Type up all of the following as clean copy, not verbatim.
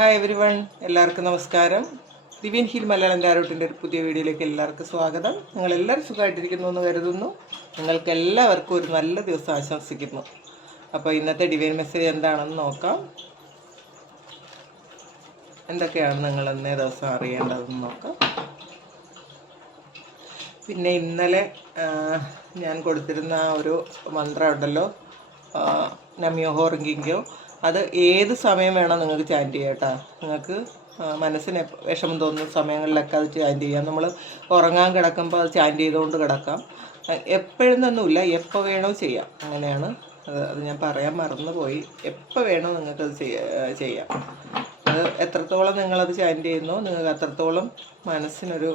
Hi every one, എല്ലാവർക്കും നമസ്കാരം. ദിവ്യൻ hill Malayalam ടാരോട്ടിൻ്റെ ഒരു പുതിയ വീഡിയോയിലേക്ക് എല്ലാവർക്കും സ്വാഗതം. നിങ്ങളെല്ലാവരും സുഖമായിട്ടിരിക്കുന്നു എന്ന് കരുതുന്നു. നിങ്ങൾക്ക് എല്ലാവർക്കും ഒരു നല്ല ദിവസം ആശംസിക്കുന്നു. അപ്പോൾ ഇന്നത്തെ ഡിവൈൻ മെസ്സേജ് എന്താണെന്ന് നോക്കാം. എന്തൊക്കെയാണ് നിങ്ങൾ ഇന്നേ ദിവസം അറിയേണ്ടതെന്ന് നോക്കാം. പിന്നെ ഇന്നലെ ഞാൻ കൊടുത്തിരുന്ന ആ ഒരു മന്ത്രം ഉണ്ടല്ലോ, നമ്യോഹോ റിങ്കിങ്കോ, അത് ഏത് സമയം വേണം നിങ്ങൾക്ക് ചാൻറ്റ് ചെയ്യാം കേട്ടോ. നിങ്ങൾക്ക് മനസ്സിന് വിഷമം തോന്നുന്ന സമയങ്ങളിലൊക്കെ അത് ചാൻറ്റ് ചെയ്യാം. നമ്മൾ ഉറങ്ങാൻ കിടക്കുമ്പോൾ അത് ചാൻറ്റ് ചെയ്തുകൊണ്ട് കിടക്കാം. എപ്പോഴെന്നൊന്നുമില്ല, എപ്പോൾ വേണോ ചെയ്യാം. അങ്ങനെയാണ് അത് ഞാൻ പറയാൻ മറന്നുപോയി. എപ്പോൾ വേണോ നിങ്ങൾക്കത് ചെയ്യാം. അത് എത്രത്തോളം നിങ്ങളത് ചാൻറ്റ് ചെയ്യുന്നോ നിങ്ങൾക്ക് അത്രത്തോളം മനസ്സിനൊരു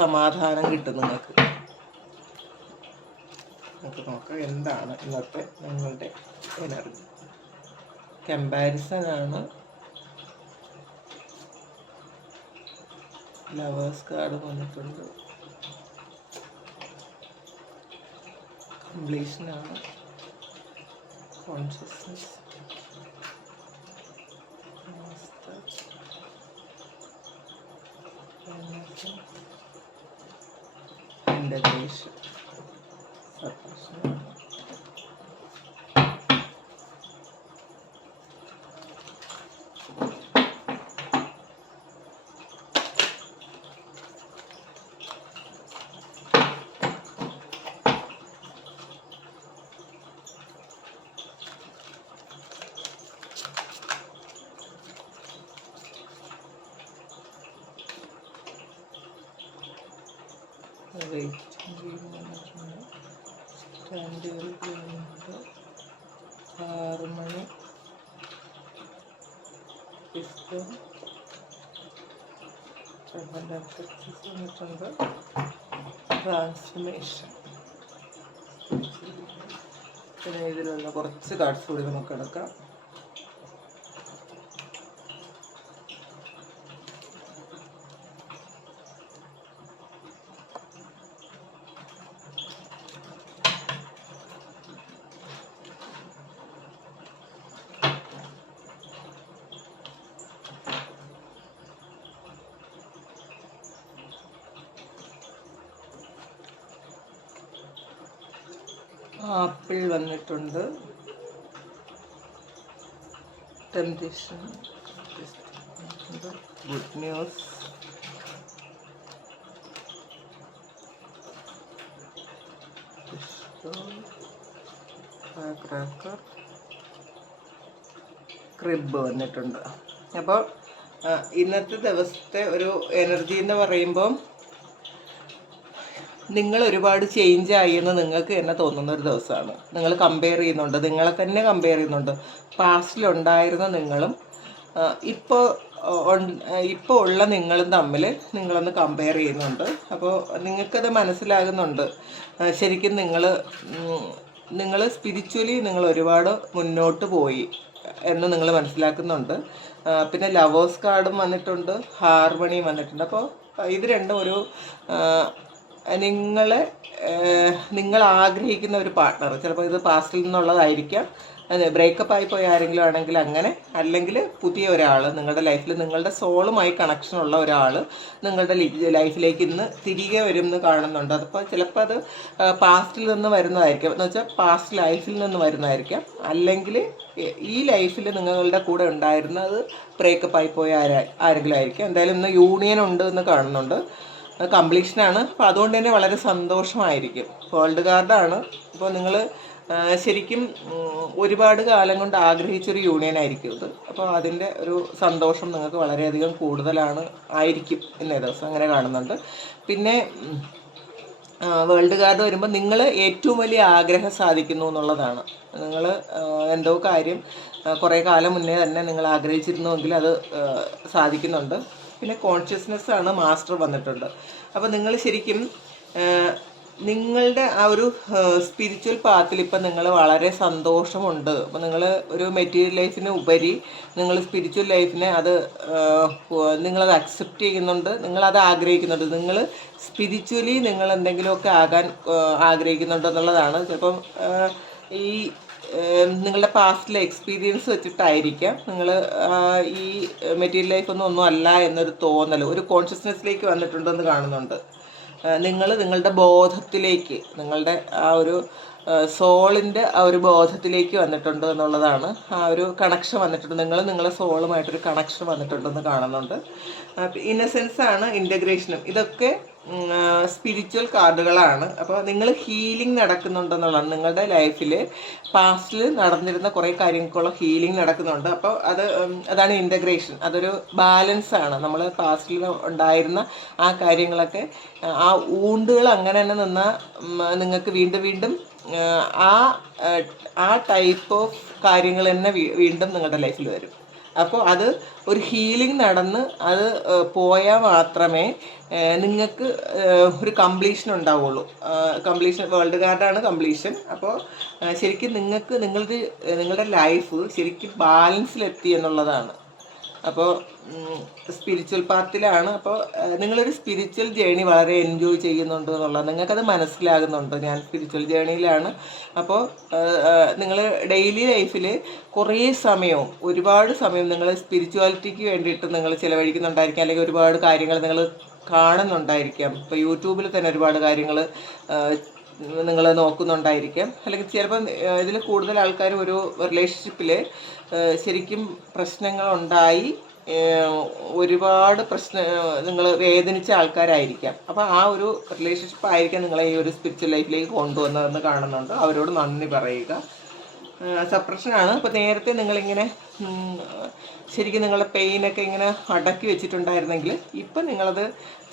സമാധാനം കിട്ടും നിങ്ങൾക്ക്. നമുക്ക് നോക്കാം എന്താണ് ഇന്നത്തെ നിങ്ങളുടെ എനർജി. കമ്പാരിസൺ ആണ്, ലവേഴ്സ് കാർഡ് വന്നിട്ടുണ്ട്, കംപ്ലീഷൻ ആണ്, consciousness, integration, separation. Harmony, transformation. പിന്നെ ഇതിലുള്ള കുറച്ച് കാർഡ്സ് കൂടി നമുക്ക് എടുക്കാം. ആപ്പിൾ വന്നിട്ടുണ്ട്, ടെംപ്റ്റേഷൻ, ഗുഡ് ന്യൂസ്, ക്രിബ് വന്നിട്ടുണ്ട്. അപ്പോൾ ഇന്നത്തെ ദിവസത്തെ ഒരു എനർജി എന്ന് പറയുമ്പം നിങ്ങൾ ഒരുപാട് ചേഞ്ച് ആയി എന്ന് നിങ്ങൾക്ക് തന്നെ തോന്നുന്ന ഒരു ദിവസമാണ്. നിങ്ങൾ കമ്പയർ ചെയ്യുന്നുണ്ട്, നിങ്ങളെ തന്നെ കമ്പയർ ചെയ്യുന്നുണ്ട്. പാസ്റ്റിലുണ്ടായിരുന്ന നിങ്ങളും ഇപ്പോൾ ഉള്ള നിങ്ങളും തമ്മിൽ നിങ്ങളൊന്ന് കമ്പയർ ചെയ്യുന്നുണ്ട്. അപ്പോൾ നിങ്ങൾക്കത് മനസ്സിലാകുന്നുണ്ട്. ശരിക്കും നിങ്ങൾ സ്പിരിച്വലി നിങ്ങൾ ഒരുപാട് മുന്നോട്ട് പോയി എന്ന് നിങ്ങൾ മനസ്സിലാക്കുന്നുണ്ട്. പിന്നെ ലവേഴ്സ് കാർഡും വന്നിട്ടുണ്ട്, ഹാർമണിയും വന്നിട്ടുണ്ട്. അപ്പോൾ ഇത് രണ്ടും ഒരു നിങ്ങൾ ആഗ്രഹിക്കുന്ന ഒരു പാർട്ട്ണർ, ചിലപ്പോൾ ഇത് പാസ്റ്റിൽ നിന്നുള്ളതായിരിക്കാം, ബ്രേക്കപ്പ് ആയി പോയ ആരെങ്കിലും ആണെങ്കിൽ അങ്ങനെ, അല്ലെങ്കിൽ പുതിയ ഒരാൾ നിങ്ങളുടെ ലൈഫിൽ നിങ്ങളുടെ സോളുമായി കണക്ഷനുള്ള ഒരാൾ നിങ്ങളുടെ ലൈഫിലേക്ക് ഇന്ന് തിരികെ വരും എന്ന് കാണുന്നുണ്ട്. അതിപ്പോൾ ചിലപ്പോൾ അത് പാസ്റ്റിൽ നിന്ന് വരുന്നതായിരിക്കാം, എന്ന് വെച്ചാൽ പാസ്റ്റ് ലൈഫിൽ നിന്ന് വരുന്നതായിരിക്കാം, അല്ലെങ്കിൽ ഈ ലൈഫിൽ നിങ്ങളുടെ കൂടെ ഉണ്ടായിരുന്നത് ബ്രേക്കപ്പ് ആയി പോയ ആരെങ്കിലും ആയിരിക്കും. എന്തായാലും ഇന്ന് യൂണിയൻ ഉണ്ട് എന്ന് കാണുന്നുണ്ട്, കംപ്ലീഷനാണ്. അപ്പോൾ അതുകൊണ്ട് തന്നെ വളരെ സന്തോഷമായിരിക്കും. വേൾഡ് കാർഡാണ്. അപ്പോൾ നിങ്ങൾ ശരിക്കും ഒരുപാട് കാലം കൊണ്ട് ആഗ്രഹിച്ചൊരു യൂണിയൻ ആയിരിക്കും ഇത്. അപ്പോൾ അതിൻ്റെ ഒരു സന്തോഷം നിങ്ങൾക്ക് വളരെയധികം ആയിരിക്കും ഇന്നേ ദിവസം, അങ്ങനെ കാണുന്നുണ്ട്. പിന്നെ വേൾഡ് കാർഡ് വരുമ്പോൾ നിങ്ങൾ ഏറ്റവും വലിയ ആഗ്രഹം സാധിക്കുന്നു എന്നുള്ളതാണ്. നിങ്ങൾ എന്തോ കാര്യം കുറേ കാലം മുന്നേ തന്നെ നിങ്ങൾ ആഗ്രഹിച്ചിരുന്നുവെങ്കിൽ അത് സാധിക്കുന്നുണ്ട്. പിന്നെ കോൺഷ്യസ്നെസ് ആണ്, മാസ്റ്റർ വന്നിട്ടുണ്ട്. അപ്പോൾ നിങ്ങൾ ശരിക്കും നിങ്ങളുടെ ആ ഒരു സ്പിരിച്വൽ പാത്തിൽ ഇപ്പം നിങ്ങൾ വളരെ സന്തോഷമുണ്ട്. അപ്പോൾ നിങ്ങൾ ഒരു മെറ്റീരിയൽ ലൈഫിന് ഉപരി നിങ്ങൾ സ്പിരിച്വൽ ലൈഫിനെ നിങ്ങളത് അക്സെപ്റ്റ് ചെയ്യുന്നുണ്ട്, നിങ്ങളത് ആഗ്രഹിക്കുന്നുണ്ട്. നിങ്ങൾ സ്പിരിച്വലി നിങ്ങൾ എന്തെങ്കിലുമൊക്കെ ആകാൻ ആഗ്രഹിക്കുന്നുണ്ടെന്നുള്ളതാണ്. ചിലപ്പം ഈ നിങ്ങളുടെ പാസ്റ്റിലെ എക്സ്പീരിയൻസ് വെച്ചിട്ടായിരിക്കാം നിങ്ങൾ ഈ മെറ്റീരിയൽ ലൈഫ് ഒന്നും അല്ല എന്നൊരു തോന്നൽ, ഒരു കോൺഷ്യസ്നെസ്സിലേക്ക് വന്നിട്ടുണ്ടെന്ന് കാണുന്നുണ്ട്. നിങ്ങളുടെ ബോധത്തിലേക്ക്, നിങ്ങളുടെ ആ ഒരു സോളിൻ്റെ ആ ഒരു ബോധത്തിലേക്ക് വന്നിട്ടുണ്ട് എന്നുള്ളതാണ്. ആ ഒരു കണക്ഷൻ വന്നിട്ടുണ്ട്, നിങ്ങളുടെ സോളുമായിട്ടൊരു കണക്ഷൻ വന്നിട്ടുണ്ടെന്ന് കാണുന്നുണ്ട്. ഇന്നസെൻസാണ്, ഇൻ്റഗ്രേഷനും, ഇതൊക്കെ സ്പിരിച്വൽ കാർഡുകളാണ്. അപ്പോൾ നിങ്ങൾ ഹീലിംഗ് നടക്കുന്നുണ്ടെന്നുള്ളതാണ്. നിങ്ങളുടെ ലൈഫിൽ പാസ്റ്റിൽ നടന്നിരുന്ന കുറേ കാര്യങ്ങൾക്കുള്ള ഹീലിംഗ് നടക്കുന്നുണ്ട്. അപ്പോൾ അതാണ് ഇൻ്റഗ്രേഷൻ, അതൊരു ബാലൻസ് ആണ്. നമ്മൾ പാസ്റ്റിൽ ഉണ്ടായിരുന്ന ആ കാര്യങ്ങളൊക്കെ, ആ ഊണ്ടുകൾ അങ്ങനെ തന്നെ നിന്നാൽ നിങ്ങൾക്ക് വീണ്ടും വീണ്ടും ആ ടൈപ്പ് ഓഫ് കാര്യങ്ങൾ തന്നെ വീണ്ടും നിങ്ങളുടെ ലൈഫിൽ വരും. അപ്പോൾ അത് ഒരു ഹീലിംഗ് നടന്ന് അത് പോയാൽ മാത്രമേ നിങ്ങൾക്ക് ഒരു കംപ്ലീഷൻ ഉണ്ടാവുള്ളൂ. കംപ്ലീഷൻ, വേൾഡ് കാർഡാണ് കംപ്ലീഷൻ. അപ്പോൾ ശരിക്കും നിങ്ങളുടെ ലൈഫ് ശരിക്കും ബാലൻസിലെത്തി എന്നുള്ളതാണ്. അപ്പോൾ സ്പിരിച്വൽ പാത്തിലാണ്. അപ്പോൾ നിങ്ങളൊരു സ്പിരിച്വൽ ജേണി വളരെ എൻജോയ് ചെയ്യുന്നുണ്ട് എന്നുള്ളത് നിങ്ങൾക്കത് മനസ്സിലാകുന്നുണ്ട്. ഞാൻ സ്പിരിച്വൽ ജേണിയിലാണ്. അപ്പോൾ നിങ്ങൾ ഡെയിലി ലൈഫിൽ ഒരുപാട് സമയം നിങ്ങൾ സ്പിരിച്വാലിറ്റിക്ക് വേണ്ടിയിട്ട് നിങ്ങൾ ചിലവഴിക്കുന്നുണ്ടായിരിക്കാം, അല്ലെങ്കിൽ ഒരുപാട് കാര്യങ്ങൾ നിങ്ങൾ കാണുന്നുണ്ടായിരിക്കാം. ഇപ്പോൾ യൂട്യൂബിൽ തന്നെ ഒരുപാട് കാര്യങ്ങൾ നിങ്ങൾ നോക്കുന്നുണ്ടായിരിക്കാം. അല്ലെങ്കിൽ ചിലപ്പം ഇതിൽ കൂടുതൽ ആൾക്കാർ ഒരു റിലേഷൻഷിപ്പിൽ ശരിക്കും പ്രശ്നങ്ങളുണ്ടായി ഒരുപാട് നിങ്ങൾ വേദനിച്ച ആൾക്കാരായിരിക്കാം. അപ്പോൾ ആ ഒരു റിലേഷൻഷിപ്പ് ആയിരിക്കാം നിങ്ങളെ ഈ ഒരു സ്പിരിച്വൽ ലൈഫിലേക്ക് കൊണ്ടുവന്നതെന്ന് കാണുന്നുണ്ട്. അവരോട് നന്ദി പറയുക. സപ്രഷനാണ്. അപ്പോൾ നേരത്തെ നിങ്ങളിങ്ങനെ ശരിക്കും നിങ്ങളുടെ പെയിനൊക്കെ ഇങ്ങനെ അടക്കി വെച്ചിട്ടുണ്ടായിരുന്നെങ്കിൽ ഇപ്പം നിങ്ങളത്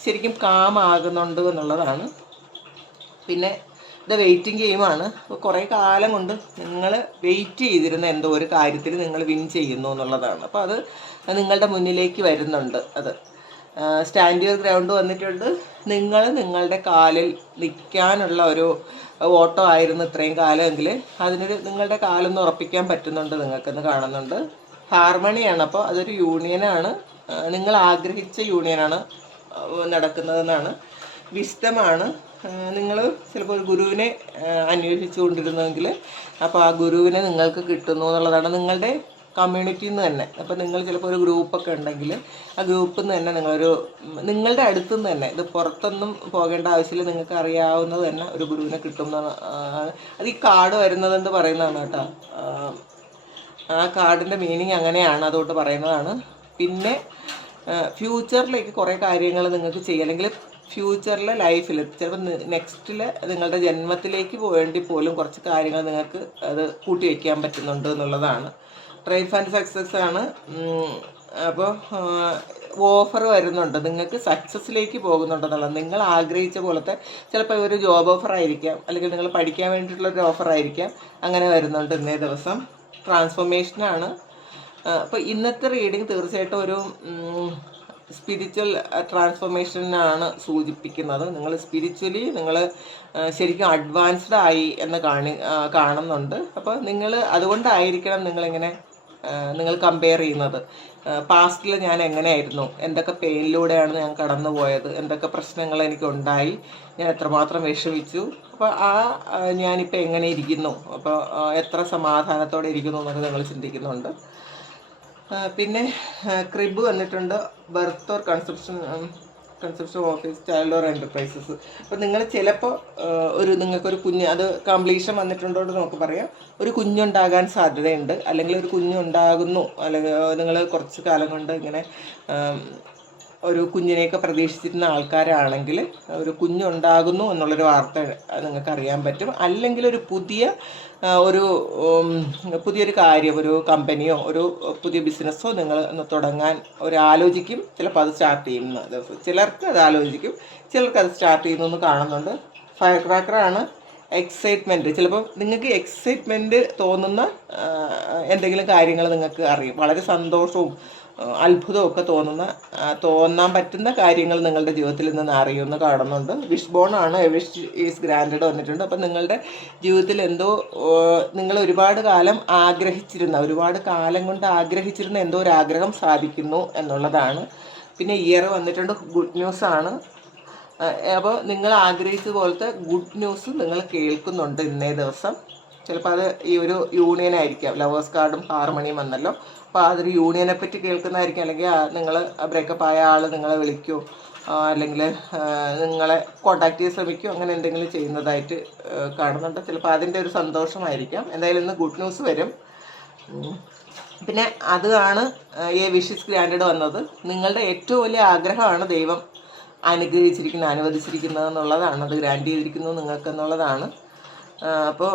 ശരിക്കും കാമാകുന്നുണ്ട് എന്നുള്ളതാണ്. പിന്നെ ഇത് വെയിറ്റിംഗ് ഗെയിമാണ്. കുറേ കാലം കൊണ്ട് നിങ്ങൾ വെയിറ്റ് ചെയ്തിരുന്ന എന്തോ ഒരു കാര്യത്തിൽ നിങ്ങൾ വിൻ ചെയ്യുന്നു എന്നുള്ളതാണ്. അപ്പോൾ അത് നിങ്ങളുടെ മുന്നിലേക്ക് വരുന്നുണ്ട്. അത് സ്റ്റാൻഡ് യുവർ ഗ്രൗണ്ട് വന്നിട്ടുണ്ട്. നിങ്ങളുടെ കാലിൽ നിൽക്കാനുള്ള ഒരു ഓട്ടോ ആയിരുന്നു ഇത്രയും കാലമെങ്കിൽ നിങ്ങളുടെ കാലൊന്ന് ഉറപ്പിക്കാൻ പറ്റുന്നുണ്ട് നിങ്ങൾക്കെന്ന് കാണുന്നുണ്ട്. ഹാർമണിയാണ്. അപ്പോൾ അതൊരു യൂണിയനാണ്, നിങ്ങൾ ആഗ്രഹിച്ച യൂണിയനാണ് നടക്കുന്നതെന്നാണ്. വിസ്ഡമാണ്. നിങ്ങൾ ചിലപ്പോൾ ഒരു ഗുരുവിനെ അന്വേഷിച്ചു കൊണ്ടിരുന്നെങ്കിൽ അപ്പോൾ ആ ഗുരുവിനെ നിങ്ങൾക്ക് കിട്ടുന്നു എന്നുള്ളതാണ്. നിങ്ങളുടെ കമ്മ്യൂണിറ്റിയിൽ നിന്ന് തന്നെ. അപ്പോൾ നിങ്ങൾ ചിലപ്പോൾ ഒരു ഗ്രൂപ്പൊക്കെ ഉണ്ടെങ്കിൽ ആ ഗ്രൂപ്പിൽ നിന്ന് തന്നെ നിങ്ങളുടെ അടുത്തു നിന്ന് തന്നെ, ഇത് പുറത്തൊന്നും പോകേണ്ട ആവശ്യമില്ല, നിങ്ങൾക്ക് അറിയാവുന്നത് തന്നെ ഒരു ഗുരുവിനെ കിട്ടുന്നതാണ്. അത് ഈ കാർഡ് വരുന്നതെന്ന് പറയുന്നതാണ് കേട്ടോ. ആ കാർഡിൻ്റെ മീനിങ് അങ്ങനെയാണ്, അതുകൊണ്ട് പറയുന്നതാണ്. പിന്നെ ഫ്യൂച്ചറിലേക്ക് കുറേ കാര്യങ്ങൾ നിങ്ങൾക്ക് ചെയ്യാം, അല്ലെങ്കിൽ ഫ്യൂച്ചറിലെ ലൈഫിൽ ചിലപ്പോൾ നെക്സ്റ്റിൽ നിങ്ങളുടെ ജന്മത്തിലേക്ക് വേണ്ടി പോലും കുറച്ച് കാര്യങ്ങൾ നിങ്ങൾക്ക് അത് കൂട്ടി വയ്ക്കാൻ പറ്റുന്നുണ്ട് എന്നുള്ളതാണ്. ട്രൈഫ് ആൻഡ് സക്സസ് ആണ്. അപ്പോൾ ഓഫർ വരുന്നുണ്ട്, നിങ്ങൾക്ക് സക്സസ്സിലേക്ക് പോകുന്നുണ്ടെന്നുള്ളത്. നിങ്ങൾ ആഗ്രഹിച്ച പോലത്തെ ചിലപ്പോൾ ഒരു ജോബ് ഓഫർ ആയിരിക്കാം, അല്ലെങ്കിൽ നിങ്ങൾ പഠിക്കാൻ വേണ്ടിയിട്ടുള്ളൊരു ഓഫർ ആയിരിക്കാം. അങ്ങനെ വരുന്നുണ്ട് ഇന്നേ ദിവസം. ട്രാൻസ്ഫോർമേഷനാണ്. അപ്പോൾ ഇന്നത്തെ റീഡിങ് തീർച്ചയായിട്ടും ഒരു സ്പിരിച്വൽ ട്രാൻസ്ഫോർമേഷനാണ് സൂചിപ്പിക്കുന്നത്. നിങ്ങൾ സ്പിരിച്വലി ശരിക്കും അഡ്വാൻസ്ഡ് ആയി എന്ന് കാണുന്നുണ്ട്. അപ്പോൾ അതുകൊണ്ടായിരിക്കണം നിങ്ങൾ കമ്പയർ ചെയ്യുന്നത്. പാസ്റ്റിൽ ഞാൻ എങ്ങനെയായിരുന്നു, എന്തൊക്കെ പെയിനിലൂടെയാണ് ഞാൻ കടന്നു പോയത്, എന്തൊക്കെ പ്രശ്നങ്ങൾ എനിക്കുണ്ടായി, ഞാൻ എത്രമാത്രം വിഷമിച്ചു, അപ്പോൾ ഞാനിപ്പോൾ എങ്ങനെ ഇരിക്കുന്നു, അപ്പോൾ എത്ര സമാധാനത്തോടെ ഇരിക്കുന്നു എന്നൊക്കെ നിങ്ങൾ ചിന്തിക്കുന്നുണ്ട്. പിന്നെ ക്രിബ് വന്നിട്ടുണ്ട്. Birth or conception office, child or enterprises. അപ്പോൾ നിങ്ങൾ ചിലപ്പോൾ നിങ്ങൾക്കൊരു കുഞ്ഞ്, അത് കംപ്ലീഷൻ വന്നിട്ടുണ്ടോ എന്ന് നമുക്ക് പറയാം. ഒരു കുഞ്ഞുണ്ടാകാൻ സാധ്യതയുണ്ട്, അല്ലെങ്കിൽ ഒരു കുഞ്ഞുണ്ടാകുന്നു, അല്ലെങ്കിൽ നിങ്ങൾ കുറച്ച് കാലം കൊണ്ട് ഇങ്ങനെ ഒരു കുഞ്ഞിനെയൊക്കെ പ്രതീക്ഷിച്ചിരുന്ന ആൾക്കാരാണെങ്കിൽ ഒരു കുഞ്ഞുണ്ടാകുന്നു എന്നുള്ളൊരു വാർത്ത നിങ്ങൾക്ക് അറിയാൻ പറ്റും. അല്ലെങ്കിൽ പുതിയൊരു കാര്യം, ഒരു കമ്പനിയോ ഒരു പുതിയ ബിസിനസ്സോ നിങ്ങൾ തുടങ്ങാൻ ആലോചിക്കും. ചിലപ്പോൾ അത് സ്റ്റാർട്ട് ചെയ്യുന്ന ദിവസം ചിലർക്ക് അത് ആലോചിക്കും, ചിലർക്ക് അത് സ്റ്റാർട്ട് ചെയ്യുന്നു കാണുന്നുണ്ട്. ഫയർ ക്രാക്കറാണ്. എക്സൈറ്റ്മെൻറ്റ്, ചിലപ്പോൾ നിങ്ങൾക്ക് എക്സൈറ്റ്മെൻറ്റ് തോന്നുന്ന എന്തെങ്കിലും കാര്യങ്ങൾ നിങ്ങൾക്ക് അറിയും. വളരെ സന്തോഷവും അത്ഭുതമൊക്കെ തോന്നാൻ പറ്റുന്ന കാര്യങ്ങൾ നിങ്ങളുടെ ജീവിതത്തിൽ നിന്ന് അറിയുമെന്ന് കാണുന്നുണ്ട്. വിഷ് ബോൺ ആണ്. വിഷ് ഈസ് ഗ്രാൻഡഡ് വന്നിട്ടുണ്ട്. അപ്പം നിങ്ങളുടെ ജീവിതത്തിൽ നിങ്ങൾ ഒരുപാട് കാലം കൊണ്ട് ആഗ്രഹിച്ചിരുന്ന എന്തോ ഒരു ആഗ്രഹം സാധിക്കുന്നു എന്നുള്ളതാണ്. പിന്നെ ഇയർ വന്നിട്ടുണ്ട്. ഗുഡ് ന്യൂസ് ആണ്. അപ്പോൾ നിങ്ങൾ ആഗ്രഹിച്ച പോലത്തെ ഗുഡ് ന്യൂസ് നിങ്ങൾ കേൾക്കുന്നുണ്ട് ഇന്നേ ദിവസം. ചിലപ്പോൾ അത് ഈ ഒരു യൂണിയൻ ആയിരിക്കാം. ലവേഴ്സ് കാർഡും ഹാർമണിയും വന്നല്ലോ. അപ്പോൾ അതൊരു യൂണിയനെ പറ്റി കേൾക്കുന്നതായിരിക്കും. അല്ലെങ്കിൽ നിങ്ങൾ ബ്രേക്കപ്പ് ആയ ആൾ നിങ്ങളെ വിളിക്കുമോ, അല്ലെങ്കിൽ നിങ്ങളെ കോണ്ടാക്ട് ചെയ്യാൻ ശ്രമിക്കുമോ, അങ്ങനെ എന്തെങ്കിലും ചെയ്യുന്നതായിട്ട് കാണുന്നുണ്ട്. ചിലപ്പോൾ അതിൻ്റെ ഒരു സന്തോഷമായിരിക്കാം. എന്തായാലും ഇന്ന് ഗുഡ് ന്യൂസ് വരും. പിന്നെ അതാണ് എ വിഷസ് ഗ്രാൻഡഡ് വന്നത്. നിങ്ങളുടെ ഏറ്റവും വലിയ ആഗ്രഹമാണ് ദൈവം അനുവദിച്ചിരിക്കുന്നത് എന്നുള്ളതാണ്. അത് ഗ്രാൻഡ് ചെയ്തിരിക്കുന്നു നിങ്ങൾക്ക് എന്നുള്ളതാണ്. അപ്പോൾ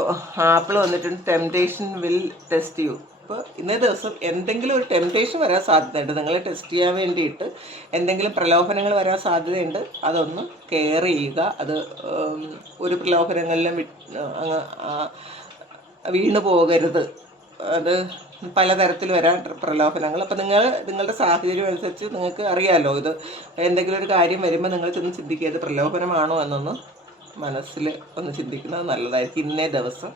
ആപ്പിൾ വന്നിട്ടുണ്ട്, ടെംപ്ടേഷൻ വിൽ ടെസ്റ്റ് യു. അപ്പോൾ ഇന്നേ ദിവസം എന്തെങ്കിലും ഒരു ടെംപ്ടേഷൻ വരാൻ സാധ്യതയുണ്ട്. നിങ്ങളെ ടെസ്റ്റ് ചെയ്യാൻ വേണ്ടിയിട്ട് എന്തെങ്കിലും പ്രലോഭനങ്ങൾ വരാൻ സാധ്യതയുണ്ട്. അതൊന്ന് കെയർ ചെയ്യുക. അത് ഒരു പ്രലോഭനങ്ങളിലും വീണു പോകരുത്. അത് പലതരത്തിൽ വരാൻ പ്രലോഭനങ്ങൾ. അപ്പോൾ നിങ്ങളുടെ സാഹചര്യം അനുസരിച്ച് നിങ്ങൾക്ക് അറിയാമല്ലോ, ഇത് എന്തെങ്കിലും ഒരു കാര്യം വരുമ്പോൾ നിങ്ങൾ ചെന്ന് ചിന്തിക്കുക ഇത് പ്രലോഭനമാണോ എന്നൊന്ന് മനസ്സിൽ ഒന്ന് ചിന്തിക്കുന്നത് നല്ലതായിരിക്കും ഇന്നേ ദിവസം.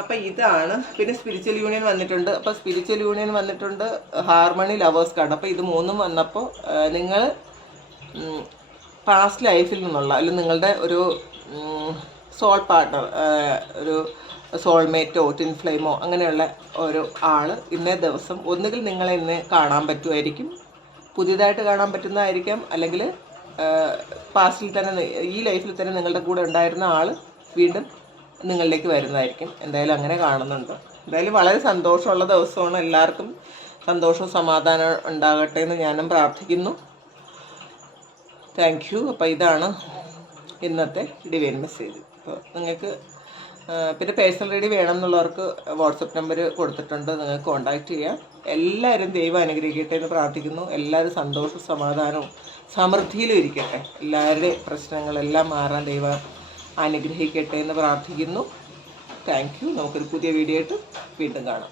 അപ്പം ഇതാണ്. പിന്നെ സ്പിരിച്വൽ യൂണിയൻ വന്നിട്ടുണ്ട്. അപ്പോൾ സ്പിരിച്വൽ യൂണിയൻ വന്നിട്ടുണ്ട്, ഹാർമണി, ലവേഴ്സ് കാർഡ്. അപ്പോൾ ഇത് മൂന്നും വന്നപ്പോൾ നിങ്ങൾ പാസ്റ്റ് ലൈഫിൽ നിന്നുള്ള അല്ലെങ്കിൽ നിങ്ങളുടെ ഒരു സോൾ പാർട്ട്ണർ, ഒരു സോൾമേറ്റോ ടിൻ ഫ്ലെയിമോ അങ്ങനെയുള്ള ഒരു ആൾ ഇന്നേ ദിവസം ഒന്നുകിൽ നിങ്ങളെ ഇന്ന് കാണാൻ പറ്റുമായിരിക്കും, പുതിയതായിട്ട് കാണാൻ പറ്റുന്നതായിരിക്കാം, അല്ലെങ്കിൽ പാസ്റ്റിൽ തന്നെ ഈ ലൈഫിൽ തന്നെ നിങ്ങളുടെ കൂടെ ഉണ്ടായിരുന്ന ആൾ വീണ്ടും നിങ്ങളിലേക്ക് വരുന്നതായിരിക്കും. എന്തായാലും അങ്ങനെ കാണുന്നുണ്ട്. എന്തായാലും വളരെ സന്തോഷമുള്ള ദിവസമാണ്. എല്ലാവർക്കും സന്തോഷവും സമാധാനം ഉണ്ടാകട്ടെ എന്ന് ഞാനും പ്രാർത്ഥിക്കുന്നു. Thank you. അപ്പോൾ ഇതാണ് ഇന്നത്തെ ഡിവൈൻ മെസ്സേജ്. അപ്പോൾ നിങ്ങൾക്ക് പിന്നെ പേഴ്സണൽ റീഡിംഗ് വേണം എന്നുള്ളവർക്ക് വാട്സപ്പ് നമ്പർ കൊടുത്തിട്ടുണ്ട്, നിങ്ങൾക്ക് കോൺടാക്റ്റ് ചെയ്യാം. എല്ലാവരും ദൈവം അനുഗ്രഹിക്കട്ടെ എന്ന് പ്രാർത്ഥിക്കുന്നു. എല്ലാവരും സന്തോഷവും സമാധാനവും സമൃദ്ധിയിലും ഇരിക്കട്ടെ. എല്ലാവരുടെയും പ്രശ്നങ്ങളെല്ലാം മാറാൻ ദൈവം അനുഗ്രഹിക്കട്ടെ എന്ന് പ്രാർത്ഥിക്കുന്നു. Thank you. നമുക്കൊരു പുതിയ വീഡിയോ ആയിട്ട് വീണ്ടും കാണാം.